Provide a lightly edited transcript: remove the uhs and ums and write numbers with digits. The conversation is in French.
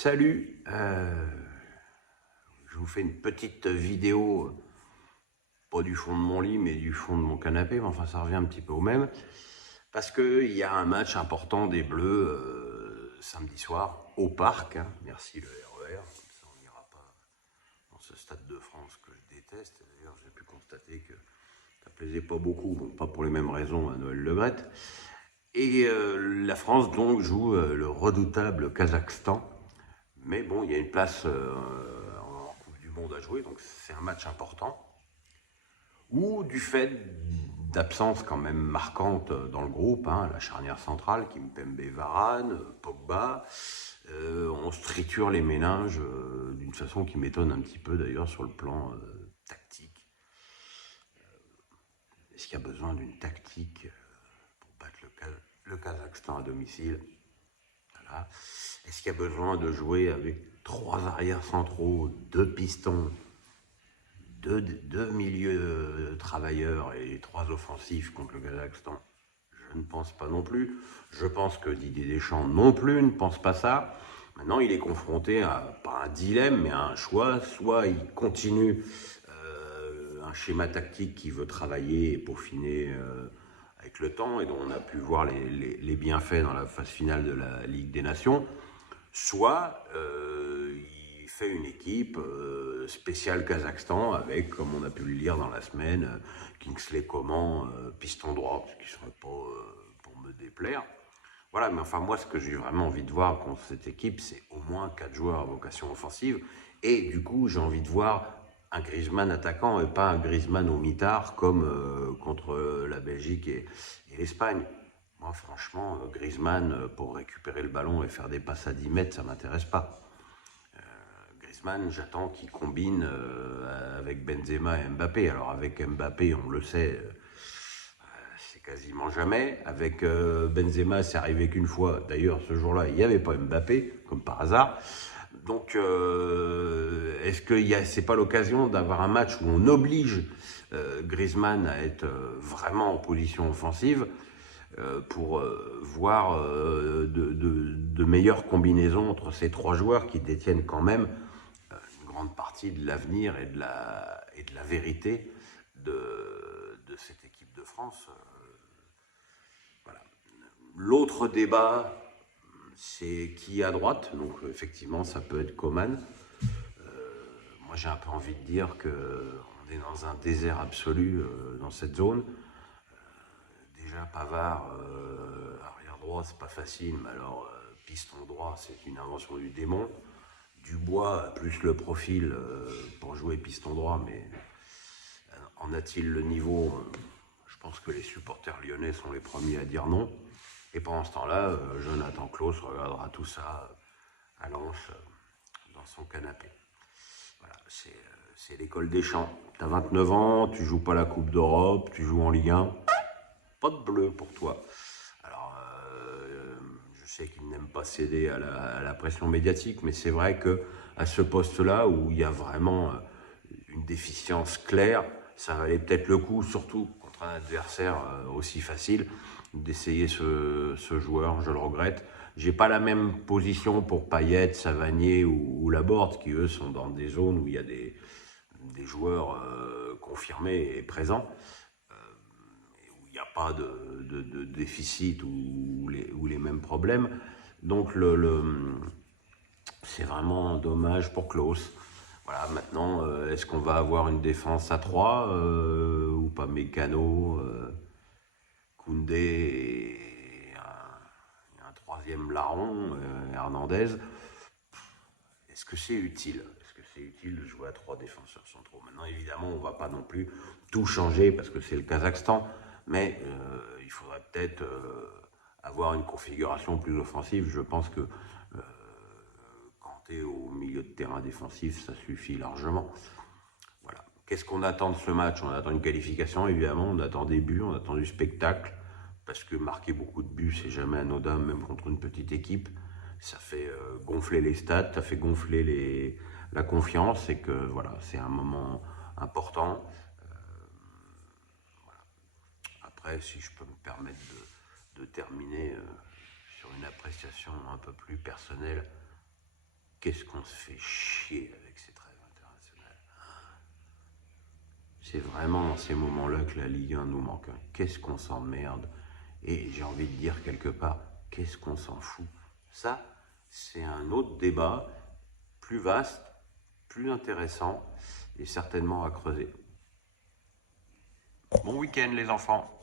Salut, je vous fais une petite vidéo, pas du fond de mon lit, mais du fond de mon canapé, mais enfin ça revient un petit peu au même, parce qu'il y a un match important des Bleus samedi soir au parc, hein. Merci le RER, comme ça on n'ira pas dans ce stade de France que je déteste. D'ailleurs j'ai pu constater que ça plaisait pas beaucoup, bon pas pour les mêmes raisons à Noël Le Graët. Et la France donc joue le redoutable Kazakhstan. Mais bon, il y a une place en Coupe du Monde à jouer, donc c'est un match important. Ou du fait d'absences quand même marquantes dans le groupe, hein, la charnière centrale, Kimpembe, Varane, Pogba, on se triture les méninges d'une façon qui m'étonne un petit peu d'ailleurs sur le plan tactique. Est-ce qu'il y a besoin d'une tactique pour battre le Kazakhstan à domicile? Voilà. Est-ce qu'il y a besoin de jouer avec 3 arrières centraux, 2 pistons, deux milieux travailleurs et 3 offensifs contre le Kazakhstan? Je ne pense pas non plus. Je pense que Didier Deschamps non plus ne pense pas ça. Maintenant, il est confronté à, pas un dilemme, mais à un choix. Soit il continue un schéma tactique qui veut travailler et peaufiner avec le temps et dont on a pu voir les bienfaits dans la phase finale de la Ligue des Nations, soit il fait une équipe spéciale Kazakhstan avec, comme on a pu le lire dans la semaine, Kingsley Coman, piston droit, ce qui ne serait pas pour me déplaire. Voilà, mais enfin moi ce que j'ai vraiment envie de voir contre cette équipe, c'est au moins 4 joueurs à vocation offensive. Et du coup, j'ai envie de voir un Griezmann attaquant et pas un Griezmann au mitard comme contre la Belgique et l'Espagne. Moi, franchement, Griezmann, pour récupérer le ballon et faire des passes à 10 mètres, ça ne m'intéresse pas. Griezmann, j'attends qu'il combine avec Benzema et Mbappé. Alors, avec Mbappé, on le sait, c'est quasiment jamais. Avec Benzema, c'est arrivé qu'une fois. D'ailleurs, ce jour-là, il n'y avait pas Mbappé, comme par hasard. Donc, est-ce que c'est pas l'occasion d'avoir un match où on oblige Griezmann à être vraiment en position offensive pour voir de meilleures combinaisons entre ces 3 joueurs qui détiennent quand même une grande partie de l'avenir et de la vérité de cette équipe de France. Voilà. L'autre débat, c'est qui est à droite. Donc effectivement, ça peut être Coman. Moi, j'ai un peu envie de dire qu'on est dans un désert absolu dans cette zone. Déjà, Pavard, arrière droit, c'est pas facile, mais alors piston droit, c'est une invention du démon. Dubois, plus le profil pour jouer piston droit, mais en a-t-il le niveau? Je pense que les supporters lyonnais sont les premiers à dire non. Et pendant ce temps-là, Jonathan Klaus regardera tout ça à l'anse dans son canapé. Voilà, c'est l'école des champs. T'as 29 ans, tu joues pas la Coupe d'Europe, tu joues en Ligue 1, pas de bleu pour toi. Alors, je sais qu'il n'aime pas céder à la pression médiatique, mais c'est vrai que à ce poste-là, où il y a vraiment une déficience claire, ça valait peut-être le coup, surtout contre un adversaire aussi facile, d'essayer ce joueur. Je le regrette. J'ai pas la même position pour Payet, Savanier ou Laborde, qui eux sont dans des zones où il y a des joueurs confirmés et présents, où il n'y a pas de déficit ou les mêmes problèmes. Donc c'est vraiment dommage pour Klaus. Voilà, maintenant, est-ce qu'on va avoir une défense à 3 ou pas? Mécano, Koundé et un troisième larron, Hernandez. Est-ce que c'est utile? Est-ce que c'est utile de jouer à 3 défenseurs centraux? Maintenant, évidemment, on ne va pas non plus tout changer parce que c'est le Kazakhstan, mais il faudrait peut-être avoir une configuration plus offensive. Je pense que quand tu es au milieu de terrain défensif, ça suffit largement. Voilà. Qu'est-ce qu'on attend de ce match? On attend une qualification, évidemment, on attend des buts, on attend du spectacle, parce que marquer beaucoup de buts, c'est jamais anodin, même contre une petite équipe. Ça fait gonfler les stats, ça fait gonfler la confiance, et que voilà, c'est un moment important. Voilà. Après, si je peux me permettre de terminer sur une appréciation un peu plus personnelle, qu'est-ce qu'on se fait chier avec ces trêves internationales. C'est vraiment dans ces moments-là que la Ligue 1 nous manque. Qu'est-ce qu'on s'emmerde. Et j'ai envie de dire quelque part, qu'est-ce qu'on s'en fout. Ça, c'est un autre débat, plus vaste, plus intéressant, et certainement à creuser. Bon week-end les enfants.